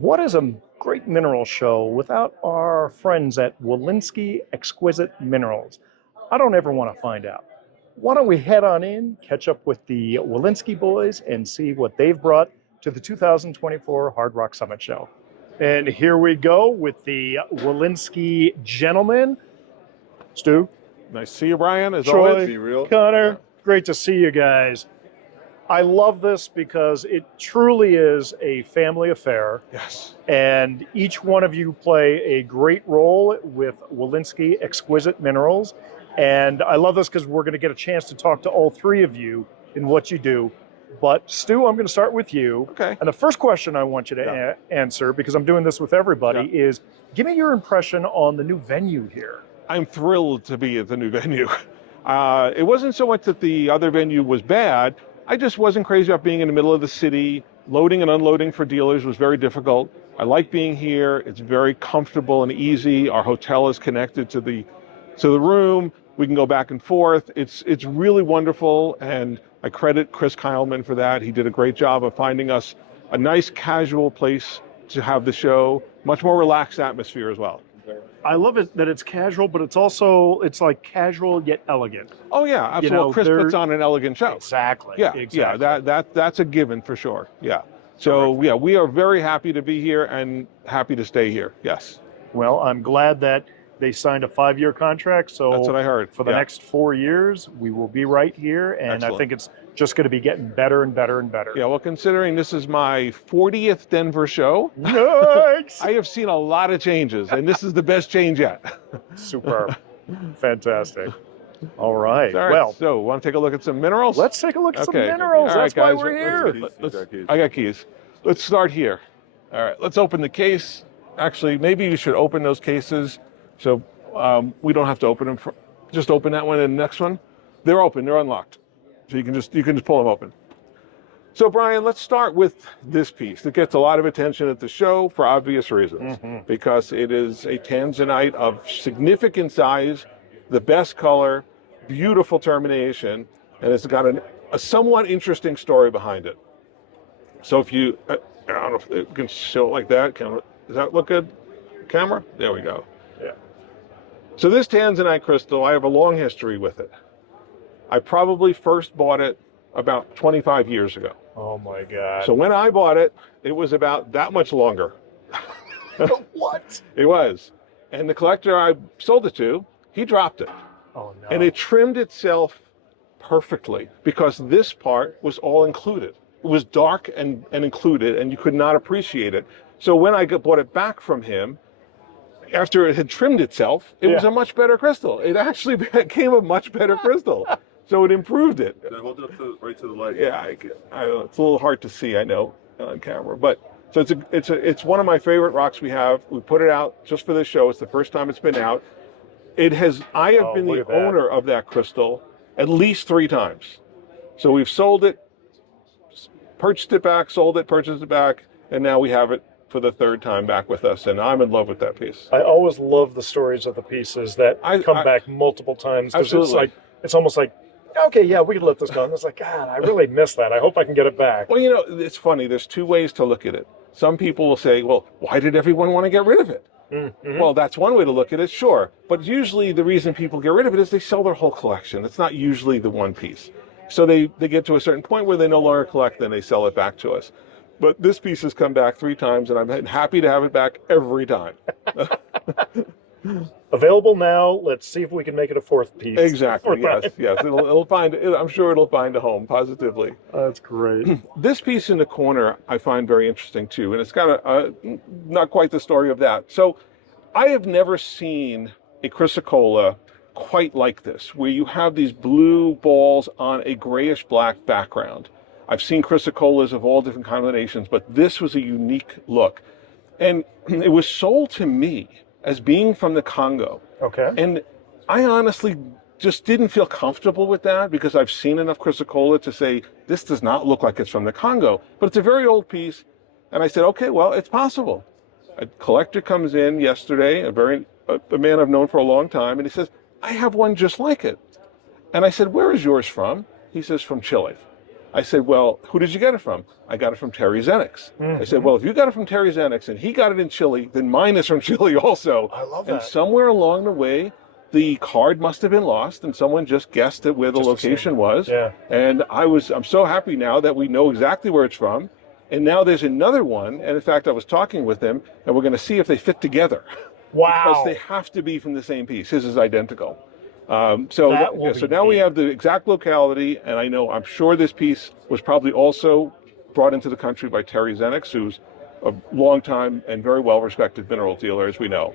What is a great mineral show without our friends at Wilensky Exquisite Minerals? I don't ever want to find out. Why don't we head on in, catch up with the Wilensky boys, and see what they've brought to the 2024 HardRock Summit show. And here we go with the Wilensky gentlemen. Stu, Nice to see you, Brian, as Troy, always. Be real. Connor, great to see you guys. I love this because it truly is a family affair. Yes. And each one of you play a great role with Wilensky Exquisite Minerals. And I love this because we're going to get a chance to talk to all three of you in what you do. But Stu, I'm going to start with you. Okay. And the first question I want you to answer, because I'm doing this with everybody, is give me your impression on the new venue here. I'm thrilled to be at the new venue. It wasn't so much that the other venue was bad. I just wasn't crazy about being in the middle of the city. Loading and unloading for dealers was very difficult. I like being here. It's very comfortable and easy. Our hotel is connected to the room. We can go back and forth. It's really wonderful, and I credit Chris Kyleman for that. He did a great job of finding us a nice casual place to have the show, much more relaxed atmosphere as well. I love it that it's casual, but it's like casual yet elegant. Oh yeah, absolutely. Chris puts on an elegant show. Exactly. Yeah, exactly. Yeah. That's a given for sure. Yeah. So yeah, we are very happy to be here and happy to stay here. Yes. Well, I'm glad that they signed a 5-year contract. So that's what I heard. For the next 4 years, we will be right here, and Excellent. I think it's just going to be getting better and better and better. Yeah. Well, considering this is my 40th Denver show, nice. I have seen a lot of changes, and this is the best change yet. Superb. Fantastic. All right. All right. Well, so want to take a look at some minerals? let's take a look at some Okay. minerals. All right, That's why guys, we're here. I got keys. Let's start here. All right. Let's open the case. Actually, maybe you should open those cases so we don't have to open them. Just open that one and the next one. They're open. They're unlocked. So you can just pull them open. So Brian, let's start with this piece. It gets a lot of attention at the show for obvious reasons, because it is a Tanzanite of significant size, the best color, beautiful termination, and it's got a somewhat interesting story behind it. So if you, I don't know if it can show it like that. Does that look good? Camera? There we go. Yeah. So this Tanzanite crystal, I have a long history with it. I probably first bought it about 25 years ago. Oh my God. So when I bought it, it was about that much longer. What? It was. And the collector I sold it to, he dropped it. Oh no. And it trimmed itself perfectly because this part was all included. It was dark and included, and you could not appreciate it. So when I bought it back from him, after it had trimmed itself, it was a much better crystal. It actually became a much better crystal. So it improved it. Hold it up right to the light. Yeah, I know, it's a little hard to see, I know, on camera. But so it's one of my favorite rocks we have. We put it out just for this show. It's the first time it's been out. I have been the owner of that crystal at least 3 times. So we've sold it, purchased it back, sold it, purchased it back, and now we have it for the 3rd time back with us, and I'm in love with that piece. I always love the stories of the pieces that come back multiple times, because it's almost like, okay, yeah, we can let this go. And it's like, God, I really miss that. I hope I can get it back. Well, you know, it's funny. There's 2 ways to look at it. Some people will say, well, why did everyone want to get rid of it? Mm-hmm. Well, that's one way to look at it, sure. But usually the reason people get rid of it is they sell their whole collection. It's not usually the one piece. So they get to a certain point where they no longer collect, then they sell it back to us. But this piece has come back 3 times, and I'm happy to have it back every time. Available now. Let's see if we can make it a 4th piece. Exactly. Yes. It'll find. I'm sure it'll find a home positively. That's great. This piece in the corner I find very interesting too, and it's got not quite the story of that. So, I have never seen a chrysocolla quite like this, where you have these blue balls on a grayish black background. I've seen chrysocollas of all different combinations, but this was a unique look, and it was sold to me as being from the Congo. Okay. And I honestly just didn't feel comfortable with that, because I've seen enough chrysocolla to say, this does not look like it's from the Congo. But it's a very old piece. And I said, okay, well, it's possible. A collector comes in yesterday, a man I've known for a long time, and he says, I have one just like it. And I said, where is yours from? He says, from Chile. I said, well, who did you get it from? I got it from Terry Zenix. I said, well, if you got it from Terry Zenix and he got it in Chile, then mine is from Chile also. I love And that. somewhere along the way, the card must have been lost and someone just guessed at where the Just location assumed. was. Yeah. And I'm so happy now that we know exactly where it's from. And now there's another one. And in fact, I was talking with him and we're going to see if they fit together. Wow. Because they have to be from the same piece. His is identical. So now we have the exact locality, and I'm sure this piece was probably also brought into the country by Terry Zenix, who's a long-time and very well-respected mineral dealer, as we know.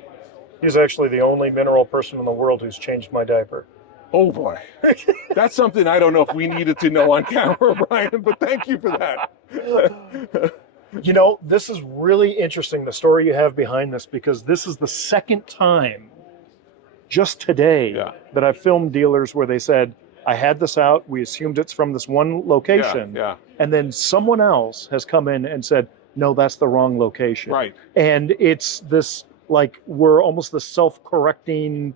He's actually the only mineral person in the world who's changed my diaper. Oh boy, that's something I don't know if we needed to know on camera, Brian, but thank you for that. You know, this is really interesting, the story you have behind this, because this is the second time just today that I've filmed dealers where they said, I had this out, we assumed it's from this one location, and then someone else has come in and said, no, that's the wrong location. Right. And it's this, like, we're almost the self-correcting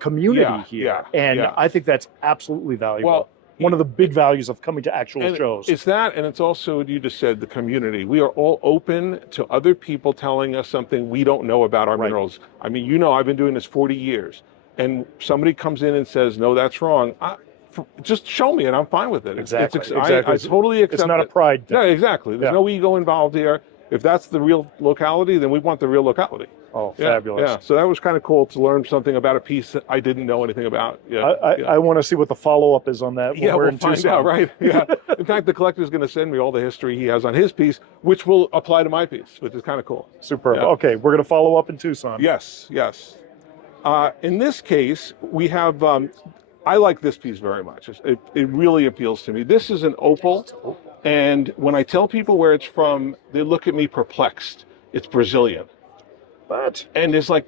community here. And I think that's absolutely valuable. Well, one of the big values of coming to actual shows. It's that, and it's also what you just said, the community. We are all open to other people telling us something we don't know about our minerals. I mean, I've been doing this 40 years, and somebody comes in and says, no, that's wrong. Just show me, and I'm fine with it. Exactly. I totally accept it. It's not a pride thing. No, exactly. There's no ego involved here. If that's the real locality, then we want the real locality. Oh, fabulous. Yeah, so that was kind of cool to learn something about a piece that I didn't know anything about. I want to see what the follow-up is on that when we're in find Tucson. out, right? Yeah. In fact, the collector's going to send me all the history he has on his piece, which will apply to my piece, which is kind of cool. Superb. Yeah. Okay, we're going to follow up in Tucson. Yes. In this case, we have, I like this piece very much. It really appeals to me. This is an opal, and when I tell people where it's from, they look at me perplexed. It's Brazilian. But And there's like,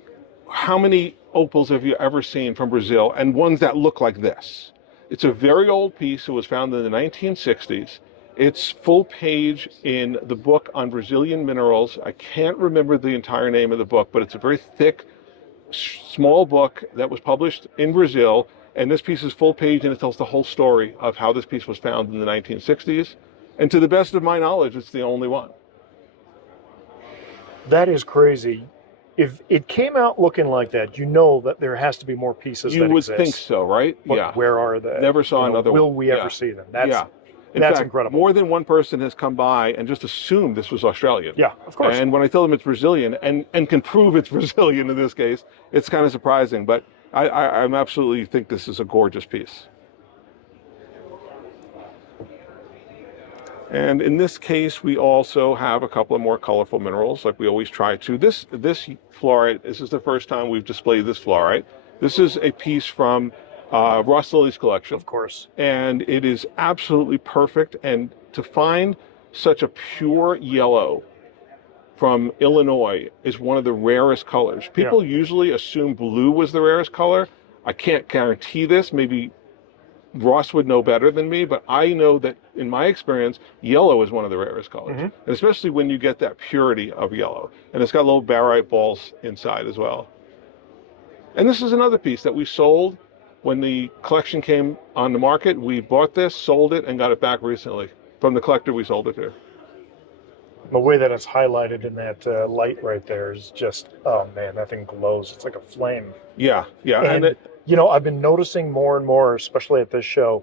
how many opals have you ever seen from Brazil, and ones that look like this? It's a very old piece. It was found in the 1960s. It's full page in the book on Brazilian minerals. I can't remember the entire name of the book, but it's a very thick, small book that was published in Brazil. And this piece is full page, and it tells the whole story of how this piece was found in the 1960s. And to the best of my knowledge, it's the only one. that is crazy. If it came out looking like that, you know that there has to be more pieces You that would exist. think so, right? But where are they? Never saw another one. Will we ever see them? That's In that's fact, incredible. more than one person has come by and just assumed this was Australian. Yeah, of course. And when I tell them it's Brazilian and can prove it's Brazilian in this case, it's kind of surprising. But I absolutely think this is a gorgeous piece. And in this case, we also have a couple of more colorful minerals, like we always try to. This fluorite, this is the first time we've displayed this fluorite. This is a piece from Ross Lilly's collection. Of course. And it is absolutely perfect. And to find such a pure yellow from Illinois is one of the rarest colors. People usually assume blue was the rarest color. I can't guarantee this. Maybe Ross would know better than me, but I know that in my experience, yellow is one of the rarest colors, and especially when you get that purity of yellow. And it's got little barite balls inside as well. And this is another piece that we sold when the collection came on the market. We bought this, sold it, and got it back recently. From the collector we sold it to. The way that it's highlighted in that light right there is just, oh man, that thing glows. It's like a flame. Yeah. And you know, I've been noticing more and more, especially at this show,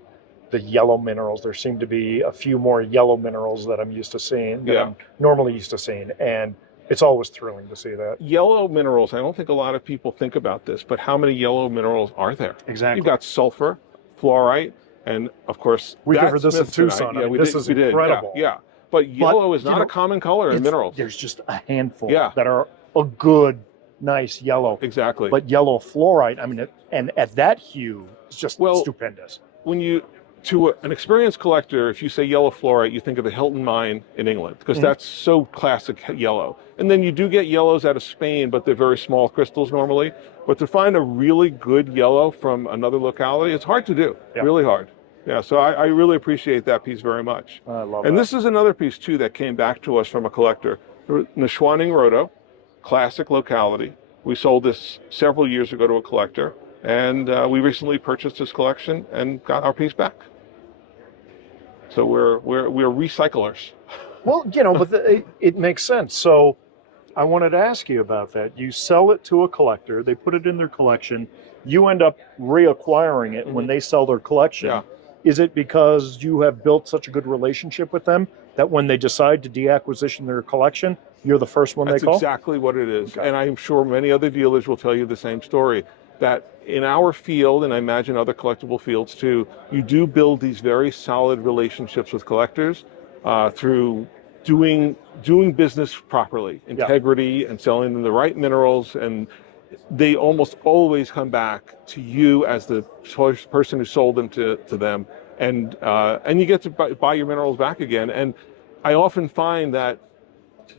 the yellow minerals. There seem to be a few more yellow minerals that I'm used to seeing, that I'm normally used to seeing. And it's always thrilling to see that. Yellow minerals, I don't think a lot of people think about this, but how many yellow minerals are there? Exactly. You've got sulfur, fluorite, and of course, we covered this in Tucson. Yeah, this is incredible. Yeah. But yellow is not a common color in minerals. There's just a handful that are a good, nice yellow. Exactly. But yellow fluorite, I mean, and at that hue, it's just stupendous. To an experienced collector, if you say yellow fluorite, you think of the Hilton mine in England, because that's so classic yellow. And then you do get yellows out of Spain, but they're very small crystals normally. But to find a really good yellow from another locality, it's hard to do, really hard. Yeah, so I really appreciate that piece very much. I love And that. this is another piece, too, that came back to us from a collector. Nishwaning Rhodo, classic locality. We sold this several years ago to a collector, and we recently purchased this collection and got our piece back. So we're recyclers. Well, but it makes sense. So I wanted to ask you about that. You sell it to a collector, they put it in their collection, you end up reacquiring it when they sell their collection. Yeah. Is it because you have built such a good relationship with them that when they decide to deacquisition their collection, you're the first one they call? That's exactly what it is. Okay. And I'm sure many other dealers will tell you the same story, that in our field, and I imagine other collectible fields too, you do build these very solid relationships with collectors through doing business properly, integrity, and selling them the right minerals, and they almost always come back to you as the person who sold them to them, and you get to buy your minerals back again. And I often find that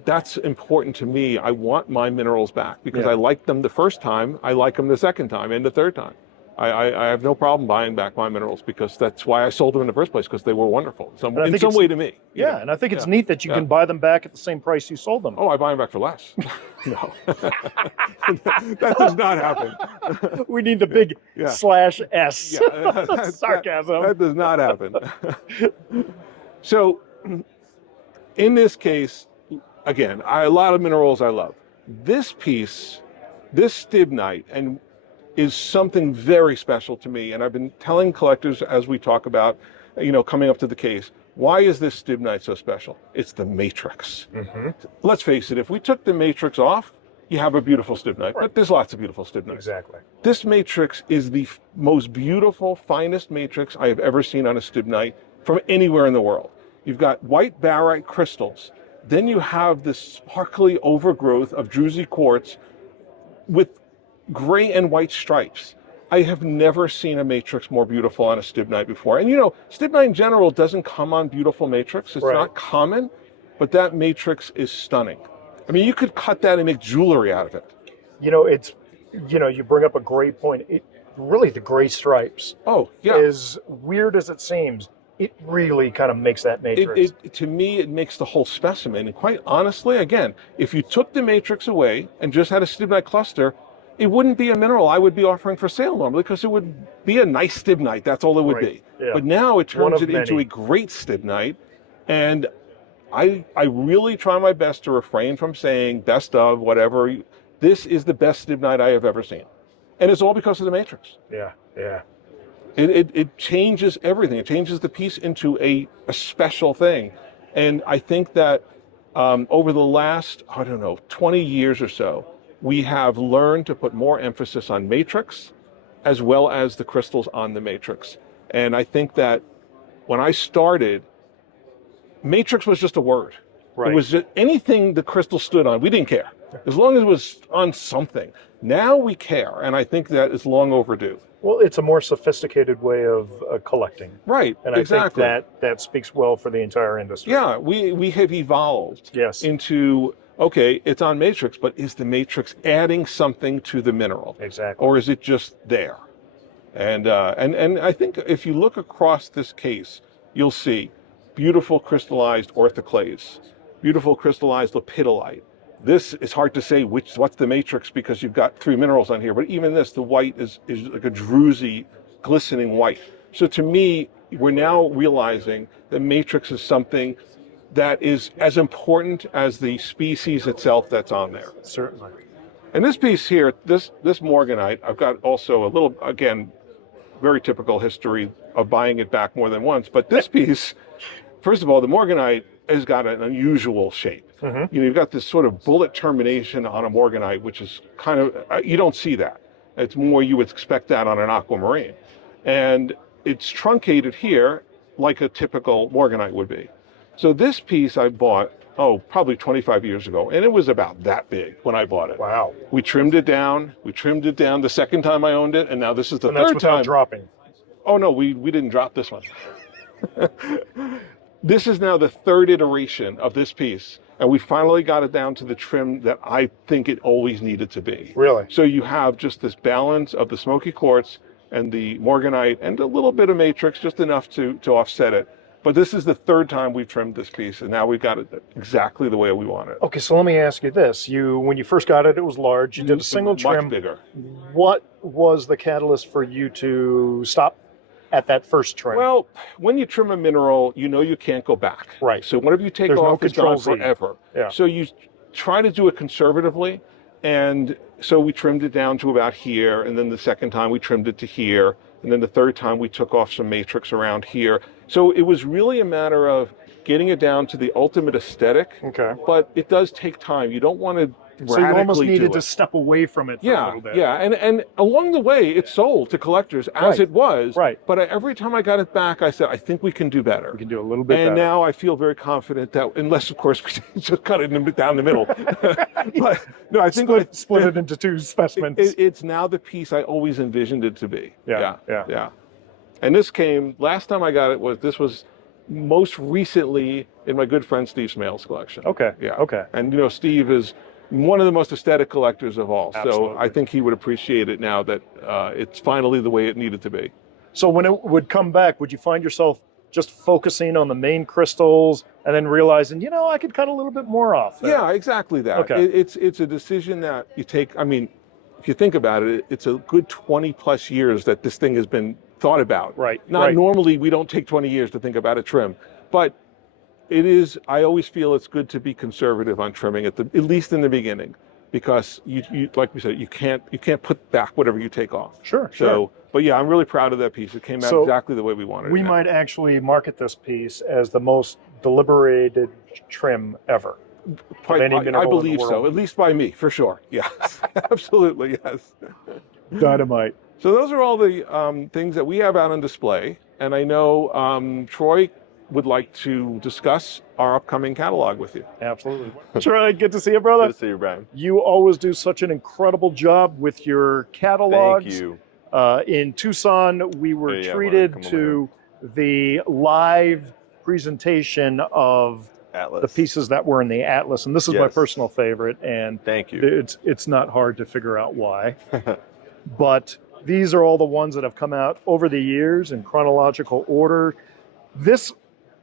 that's important to me. I want my minerals back because I liked them the first time, I like them the second time, and the third time. I have no problem buying back my minerals because that's why I sold them in the first place, because they were wonderful in some way to me. Yeah, and I think it's neat that you can buy them back at the same price you sold them. Oh, I buy them back for less. No. That does not happen. We need the big /S. Sarcasm. That does not happen. So in this case, again, a lot of minerals I love. This piece, this Stibnite, is something very special to me. And I've been telling collectors as we talk about, coming up to the case, why is this Stibnite so special? It's the matrix. Let's face it, if we took the matrix off, you have a beautiful Stibnite, but there's lots of beautiful Stibnite. Exactly. This matrix is the most beautiful, finest matrix I have ever seen on a Stibnite from anywhere in the world. You've got white barite crystals. Then you have this sparkly overgrowth of druzy quartz with gray and white stripes. I have never seen a matrix more beautiful on a Stibnite before. And Stibnite in general doesn't come on beautiful matrix. It's not common, but that matrix is stunning. I mean, you could cut that and make jewelry out of it. You bring up a great point. Really, the gray stripes. Oh, yeah. As weird as it seems, it really kind of makes that matrix. To me, it makes the whole specimen. And quite honestly, again, if you took the matrix away and just had a Stibnite cluster, it wouldn't be a mineral I would be offering for sale normally, because it would be a nice Stibnite. That's all it would be. Yeah. But now it turns it into a great Stibnite. And I really try my best to refrain from saying best of, whatever. This is the best Stibnite I have ever seen. And it's all because of the matrix. Yeah, yeah. It changes everything. It changes the piece into a special thing. And I think that over the last, 20 years or so, we have learned to put more emphasis on matrix as well as the crystals on the matrix. And I think that when I started, matrix was just a word. Right. It was just anything the crystal stood on, we didn't care. As long as it was on something. Now we care, and I think that is long overdue. Well, it's a more sophisticated way of collecting. Right, and exactly. I think that speaks well for the entire industry. Yeah, we have evolved into, okay, it's on matrix, but is the matrix adding something to the mineral? Exactly. Or is it just there? And I think if you look across this case, you'll see beautiful crystallized orthoclase, beautiful crystallized lepidolite. This is hard to say what's the matrix because you've got three minerals on here, but even this, the white is like a druzy, glistening white. So to me, we're now realizing that matrix is something that is as important as the species itself that's on there. Certainly. And this piece here, this morganite, I've got also a little, again, very typical history of buying it back more than once, but this piece, first of all, the morganite has got an unusual shape. Mm-hmm. You've got this sort of bullet termination on a morganite, which is kind of, you don't see that. It's more you would expect that on an aquamarine. And it's truncated here like a typical morganite would be. So this piece I bought, probably 25 years ago, and it was about that big when I bought it. Wow. We trimmed it down the second time I owned it, and now this is the third time. And that's without dropping. Oh no, we didn't drop this one. This is now the third iteration of this piece, and we finally got it down to the trim that I think it always needed to be. Really? So you have just this balance of the smoky quartz and the morganite and a little bit of matrix, just enough to offset it. But this is the third time we've trimmed this piece, and now we've got it exactly the way we want it. Okay, so let me ask you this. When you first got it, it was large. You did a single trim. Much bigger. What was the catalyst for you to stop? at that first trim? Well, when you trim a mineral, you know you can't go back. Right. So whatever you take There's no off is gone Control-Z. forever. Yeah. So you try to do it conservatively. And so we trimmed it down to about here. And then the second time we trimmed it to here. And then the third time we took off some matrix around here. So it was really a matter of getting it down to the ultimate aesthetic. Okay. But it does take time. You don't want to So you almost radically needed do to it. step away from it for a little bit. Yeah, and along the way, it sold to collectors as Right. it was. Right. But every time I got it back, I said, I think we can do better. We can do a little bit And better. now I feel very confident that, unless of course we just cut it down the middle. But no, I think split it into two specimens. it's now the piece I always envisioned it to be. Yeah. And this came last time I got it this was most recently in my good friend Steve Smale's collection. Okay. Yeah. Okay. And Steve is one of the most aesthetic collectors of all. Absolutely. So I think he would appreciate it now that it's finally the way it needed to be. So when it would come back, would you find yourself just focusing on the main crystals and then realizing, I could cut a little bit more off there? Yeah, exactly that. Okay. It's a decision that you take. I mean, if you think about it, it's a good 20 plus years that this thing has been thought about. Right. Normally we don't take 20 years to think about a trim, but I always feel it's good to be conservative on trimming at least in the beginning, because you like we said, you can't put back whatever you take off. Sure. But yeah, I'm really proud of that piece. It came out exactly the way we wanted it. We might actually market this piece as the most deliberated trim ever. I believe so, at least by me, for sure. Yes, absolutely, yes. Dynamite. So those are all the things that we have out on display. And I know Troy would like to discuss our upcoming catalog with you. Absolutely. Troy, good to see you, brother. Good to see you, Brian. You always do such an incredible job with your catalogs. Thank you. In Tucson, we were treated to the live presentation of Atlas. the pieces that were in the Atlas, and this is my personal favorite, and thank you. It's not hard to figure out why. But these are all the ones that have come out over the years in chronological order. This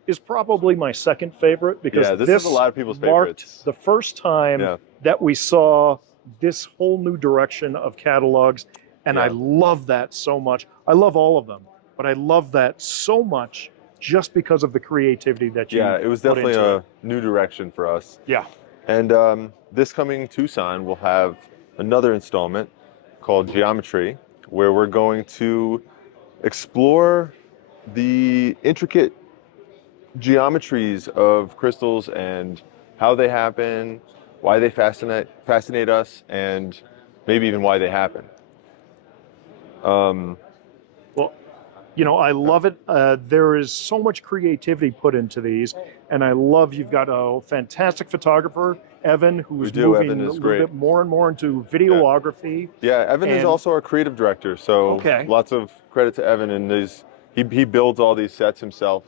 is probably my second favorite, because this is a lot of people's marked favorites. the first time that we saw this whole new direction of catalogs, and I love that so much. I love all of them, but I love that so much just because of the creativity that you it was definitely a new direction for us. Yeah. And this coming Tucson, we'll have another installment called Geometry, where we're going to explore the intricate geometries of crystals and how they happen, why they fascinate us, and maybe even why they happen. Well, I love it. There is so much creativity put into these, and I love you've got a fantastic photographer, Evan, who's moving Evan a is little great. bit more and more into videography. Yeah, Evan is also our creative director, so lots of credit to Evan, and he builds all these sets himself,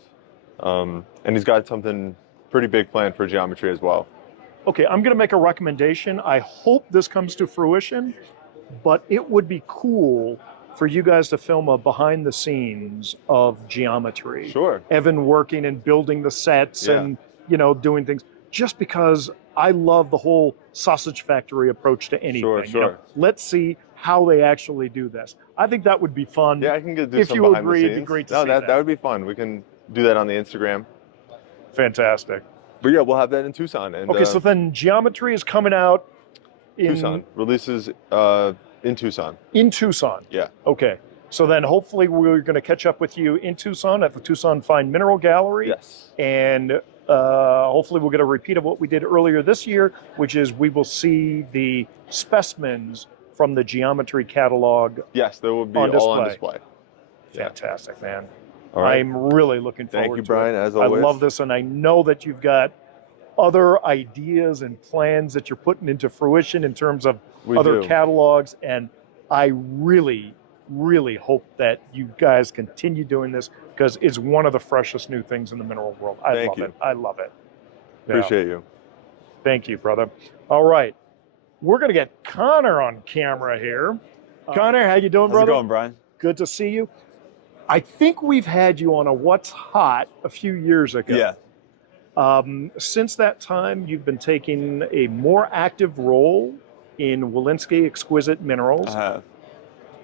and he's got something pretty big planned for geometry as well. Okay, I'm going to make a recommendation. I hope this comes to fruition, but it would be cool for you guys to film a behind the scenes of geometry. Sure. Evan working and building the sets and, doing things, just because I love the whole sausage factory approach to anything. Sure. Let's see how they actually do this. I think that would be fun. Yeah, I can do if some you behind agree, the it'd scenes. be great to see that would be fun. We can do that on the Instagram. Fantastic. But yeah, we'll have that in Tucson. And, okay, so then Geometry is coming out in Tucson. Releases in Tucson. In Tucson. Yeah. Okay. So then hopefully we're going to catch up with you in Tucson at the Tucson Fine Mineral Gallery. Yes. And hopefully we'll get a repeat of what we did earlier this year, which is we will see the specimens from the Geometry catalog. Yes, they will be all all on display. Fantastic, man. All right. I'm really looking forward to it. Thank you, Brian, as always. I love this, and I know that you've got other ideas and plans that you're putting into fruition in terms of other catalogs, and I really, really hope that you guys continue doing this, because it's one of the freshest new things in the mineral world. I love it. Appreciate you. Thank you, brother. All right. We're going to get Connor on camera here. Connor, how you doing, brother? How's it going, Brian? Good to see you. I think we've had you on a What's Hot a few years ago. Yeah. Since that time, you've been taking a more active role in Wilensky Exquisite Minerals. I have.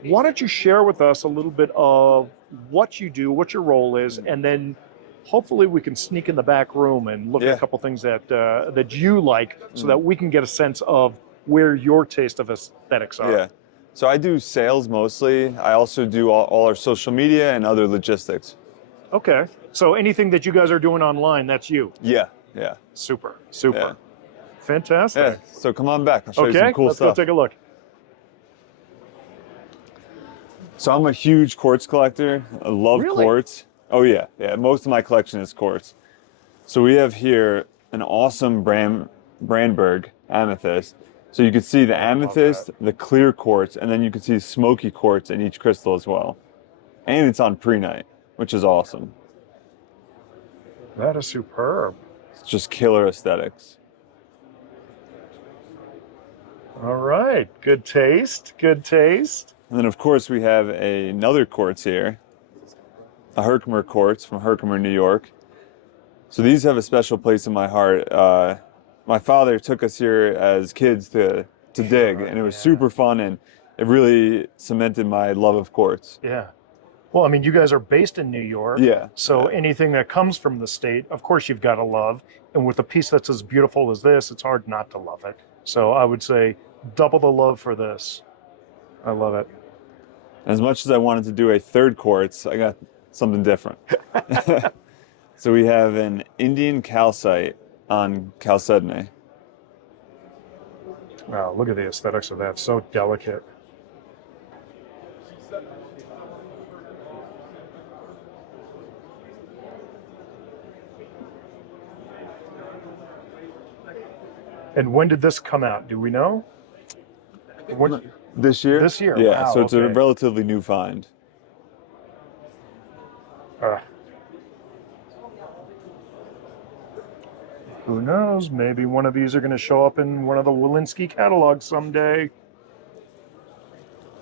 Why don't you share with us a little bit of what you do, what your role is, and then hopefully we can sneak in the back room and look at a couple things that that you like, so that we can get a sense of where your taste of aesthetics are. Yeah. So I do sales mostly. I also do all our social media and other logistics. Okay. So anything that you guys are doing online, that's you. Yeah. Yeah. Super. Super. Yeah. Fantastic. Yeah. So come on back. I'll show you some cool let's stuff. go take a look. So I'm a huge quartz collector. I love quartz. Oh yeah. Yeah. Most of my collection is quartz. So we have here an awesome Brandberg amethyst. So you can see the amethyst, the clear quartz, and then you can see smoky quartz in each crystal as well. And it's on prehnite, which is awesome. That is superb. It's just killer aesthetics. All right. Good taste. Good taste. And then of course we have another quartz here, a Herkimer quartz from Herkimer, New York. So these have a special place in my heart. My father took us here as kids to dig, and it was super fun, and it really cemented my love of quartz. Yeah. Well, I mean, you guys are based in New York. Yeah. So anything that comes from the state, of course, you've got to love. And with a piece that's as beautiful as this, it's hard not to love it. So I would say double the love for this. I love it. As much as I wanted to do a third quartz, I got something different. So we have an Indian calcite on chalcedony. Wow, look at the aesthetics of that. So delicate. And when did this come out? Do we know? This year? This year. Yeah, wow, so it's a relatively new find. Who knows? Maybe one of these are going to show up in one of the Wilensky catalogs someday.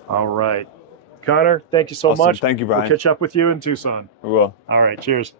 All right. Connor, thank you so much. Thank you, Brian. We'll catch up with you in Tucson. We will. All right. Cheers.